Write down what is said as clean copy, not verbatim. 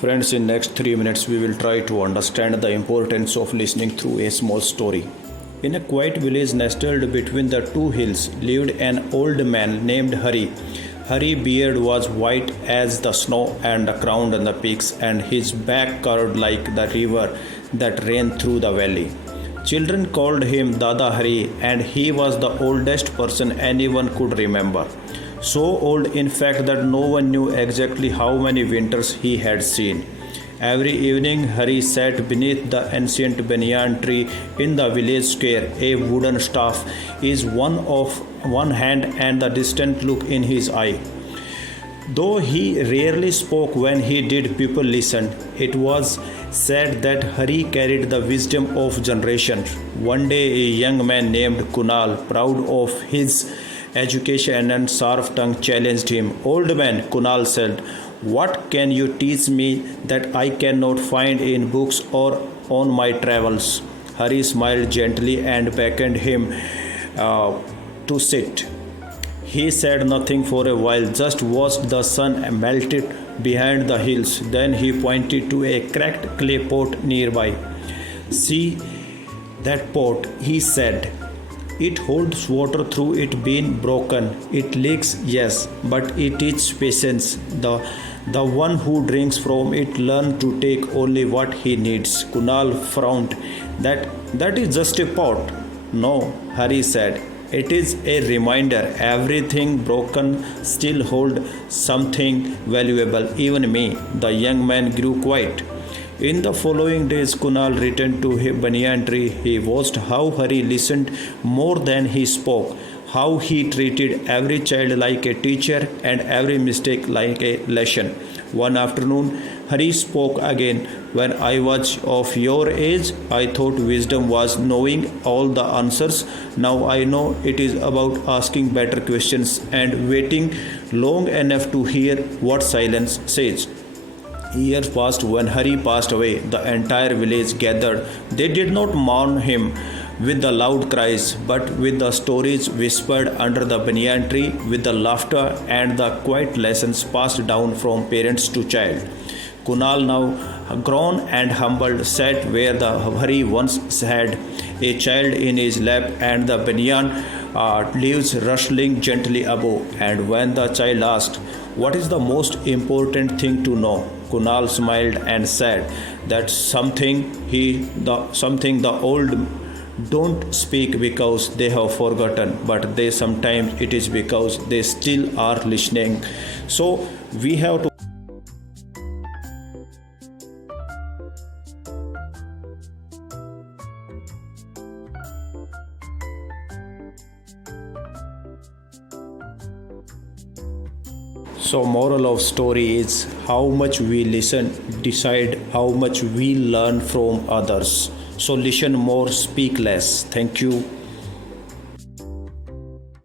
Friends, in next 3 minutes we will try to understand the importance of listening through a small story. In a quiet village nestled between the two hills lived an old man named Hari. Hari's beard was white as the snow and crowned on the peaks, and his back curved like the river that ran through the valley. Children called him Dada Hari, and he was the oldest person anyone could remember. So old, in fact, that no one knew exactly how many winters he had seen. Every evening, Hari sat beneath the ancient banyan tree in the village square, a wooden staff is one hand and the distant look in his eye. Though he rarely spoke, when he did, people listened. It was said that Hari carried the wisdom of generations. One day, a young man named Kunal, proud of his education and sharp tongue, challenged him. Old man, Kunal said, what can you teach me that I cannot find in books or on my travels? Hari smiled gently and beckoned him to sit. He said nothing for a while, just watched the sun melted behind the hills. Then he pointed to a cracked clay pot nearby. See that pot, he said. It holds water through it being broken. It leaks, yes, but it teaches patience. The one who drinks from it learns to take only what he needs. Kunal frowned. That is just a pot. No, Hari said. It is a reminder. Everything broken still holds something valuable. Even me. The young man grew quiet. In the following days, Kunal returned to his banyan tree. He watched how Hari listened more than he spoke, how he treated every child like a teacher and every mistake like a lesson. One afternoon, Hari spoke again. When I was of your age, I thought wisdom was knowing all the answers. Now I know it is about asking better questions and waiting long enough to hear what silence says. Years passed. When Hari passed away, the entire village gathered. They did not mourn him with the loud cries, but with the stories whispered under the banyan tree, with the laughter and the quiet lessons passed down from parents to child. Kunal, now grown and humbled, sat where the Hari once had, a child in his lap and the banyan leaves rustling gently above. And when the child asked, what is the most important thing to know? Kunal smiled and said that something the old don't speak because they have forgotten, but they sometimes it is because they still are listening. So we have to. So moral of story is how much we listen decide how much we learn from others. So listen more, speak less. Thank you.